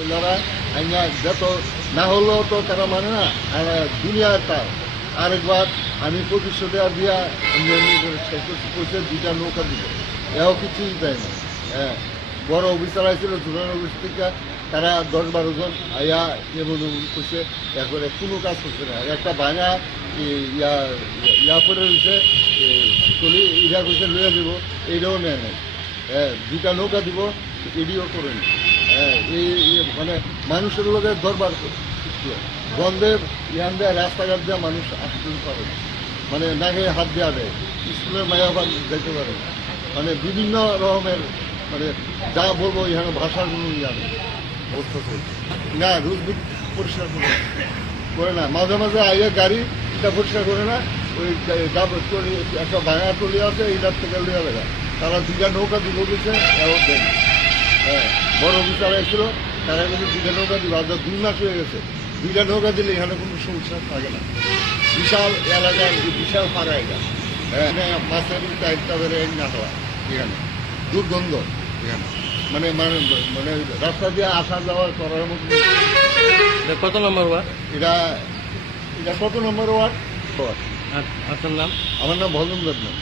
ওনারা যত না হলেও তো তারা মানে না আর দুনিয়ার তার আরেকবার আমি প্রতিশোধে আর দিয়া কইছে 2টা নৌকা দিবে এও কিছুই দেয় না। হ্যাঁ, বড় অফিসার আইছিল জোনাল অফিস থেকে, তারা 10-12 জন আইয়া এমন কইছে এরপরে কোনো কাজ করছে না। একটা ভাঙা ইয়া করে রয়েছে চলি ইরা কইছে লইয়া দিব, এইটাও নেয় নাই। হ্যাঁ, 2টা নৌকা দিব, এডিও করেন। হ্যাঁ, এই মানে মানুষের লোকে দরবার গন্ধে ইয়ান দেয়, রাস্তাঘাট দেওয়া মানুষ আসতে পারে না, মানে নাকে হাত দেওয়া দেয়, স্কুলের মায়াবান যেতে পারে না, মানে বিভিন্ন রকমের মানে যা বলবো এখানে ভাষার কোনো ইয়া নেই, অবস্থা চলছে না। রোজ পরিষ্কার করে না, মাঝে মাঝে আইয়া গাড়ি এটা পরিষ্কার করে না, ওই একটা ভাঙা টলি আছে এইটার থেকে লিয়া বেড়া, তারা 2টা নৌকা দিল গেছে এও দেয়। হ্যাঁ, বড় অফিসার এসেছিল, তারা কিন্তু 2টা নৌকা দিল, আজ 2 মাস হয়ে গেছে। 2টা নৌকা দিলে এখানে কোনো সমস্যা থাকে না। বিশাল এলাকার বিশাল পাড়া এটা। হ্যাঁ, মাছের চারটা বেড়ে না হওয়া এখানে দুর্গন্ধ এখানে, মানে মানে মানে রাস্তা দিয়ে আসা যাওয়া করার মতো। কত নম্বর ওয়ার্ড এটা এটা কত নম্বর ওয়ার্ড? আপনার নাম? আমার নাম ভজন দেবনাথ।